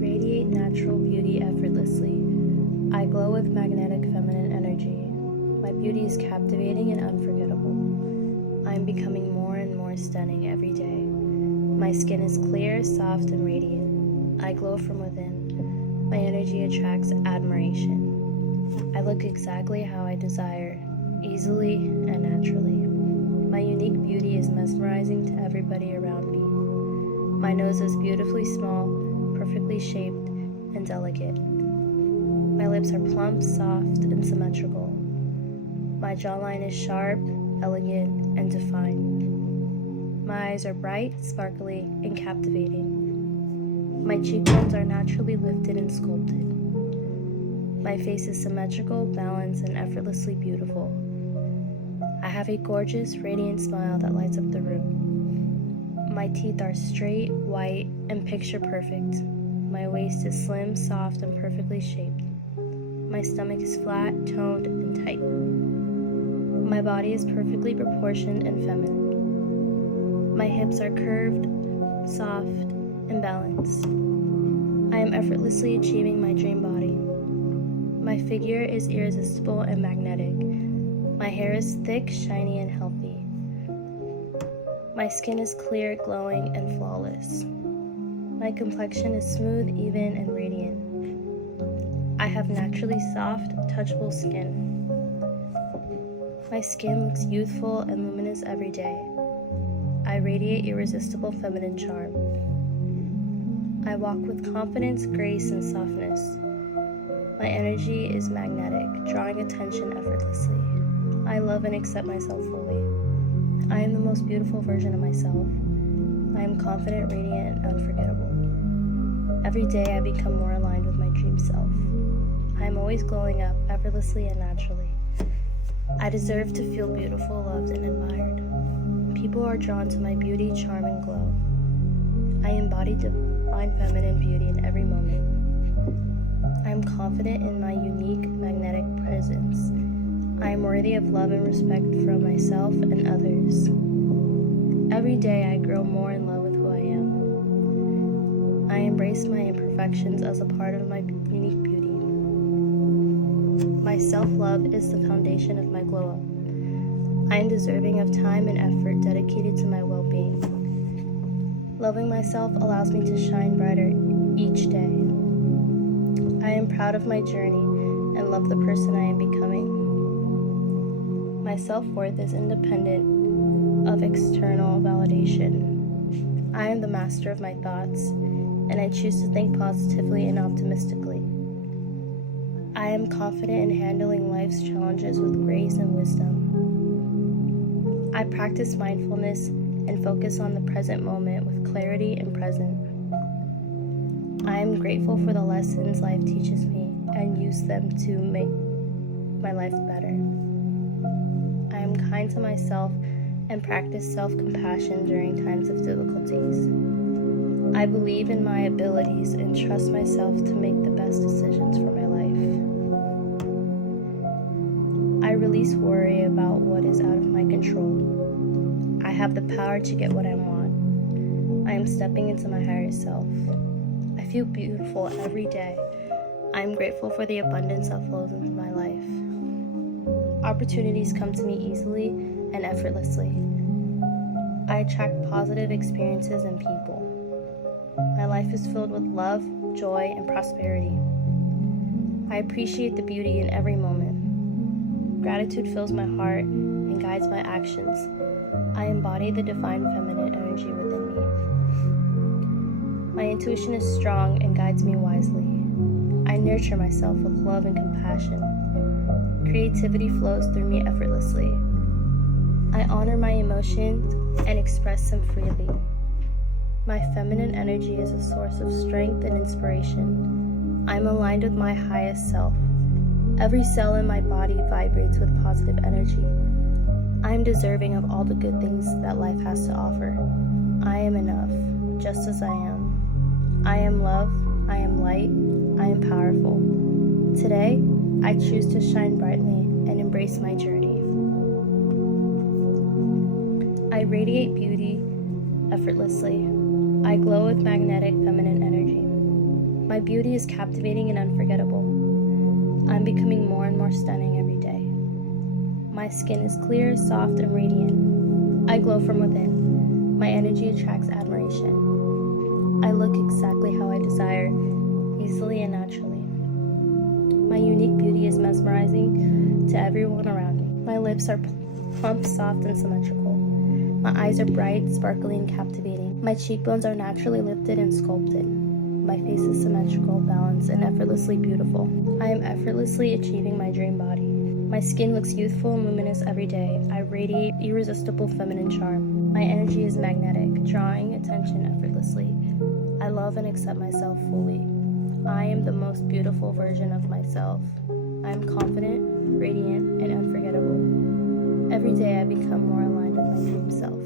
radiate natural beauty effortlessly. I glow with magnetic feminine energy. My beauty is captivating and unforgettable. I am becoming more and more stunning every day. My skin is clear, soft, and radiant. I glow from within. My energy attracts admiration. I look exactly how I desire, easily and naturally. My unique beauty is mesmerizing to everybody around me. My nose is beautifully small, perfectly shaped, and delicate. My lips are plump, soft, and symmetrical. My jawline is sharp, elegant, and defined. My eyes are bright, sparkly, and captivating. My cheekbones are naturally lifted and sculpted. My face is symmetrical, balanced, and effortlessly beautiful. I have a gorgeous, radiant smile that lights up the room. My teeth are straight, white, and picture perfect. My waist is slim, soft, and perfectly shaped. My stomach is flat, toned, and tight. My body is perfectly proportioned and feminine. My hips are curved, soft, and balanced. I am effortlessly achieving my dream body. My figure is irresistible and magnetic. My hair is thick, shiny, and healthy. My skin is clear, glowing, and flawless. My complexion is smooth, even, and radiant. I have naturally soft, touchable skin. My skin looks youthful and luminous every day. I radiate irresistible feminine charm. I walk with confidence, grace, and softness. My energy is magnetic, drawing attention effortlessly. I love and accept myself fully. I am the most beautiful version of myself. I am confident, radiant, and unforgettable. Every day I become more aligned with my dream self. I am always glowing up effortlessly and naturally. I deserve to feel beautiful, loved, and admired. People are drawn to my beauty, charm, and glow. I embody divine feminine beauty in every moment. I am confident in my unique magnetic presence. I am worthy of love and respect from myself and others. Every day I grow more in love with who I am. I embrace my imperfections as a part of my unique beauty. My self-love is the foundation of my glow-up. I am deserving of time and effort dedicated to my well-being. Loving myself allows me to shine brighter each day. I am proud of my journey and love the person I am becoming. My self-worth is independent of external validation. I am the master of my thoughts, and I choose to think positively and optimistically. I am confident in handling life's challenges with grace and wisdom. I practice mindfulness and focus on the present moment with clarity and presence. I am grateful for the lessons life teaches me and use them to make my life better. I am kind to myself and practice self-compassion during times of difficulties. I believe in my abilities and trust myself to make the best decisions for my life. I release worry about what is out of my control. I have the power to get what I want. I am stepping into my higher self. I feel beautiful every day. I am grateful for the abundance that flows into my life. Opportunities come to me easily and effortlessly. I attract positive experiences and people. My life is filled with love, joy, and prosperity. I appreciate the beauty in every moment. Gratitude fills my heart and guides my actions. I embody the divine feminine energy within me. My intuition is strong and guides me wisely. I nurture myself with love and compassion. Creativity flows through me effortlessly. I honor my emotions and express them freely. My feminine energy is a source of strength and inspiration. I'm aligned with my highest self. Every cell in my body vibrates with positive energy. I am deserving of all the good things that life has to offer. I am enough, just as I am. I am love, I am light, I am powerful. Today, I choose to shine brightly and embrace my journey. I radiate beauty effortlessly. I glow with magnetic feminine energy. My My beauty is captivating and unforgettable. I'm becoming more and more stunning every day. My skin is clear, soft, and radiant. I glow from within. My energy attracts admiration. I look exactly how I desire, easily and naturally. My unique beauty is mesmerizing to everyone around me. My lips are plump, soft, and symmetrical. My eyes are bright, sparkling, and captivating. My cheekbones are naturally lifted and sculpted. My face is symmetrical, balanced, and effortlessly beautiful. I am effortlessly achieving my dream body. My skin looks youthful and luminous every day. I radiate irresistible feminine charm. My energy is magnetic, drawing attention effortlessly. I love and accept myself fully. I am the most beautiful version of myself. I am confident, radiant, and unforgettable. Every day I become more aligned with my dream self.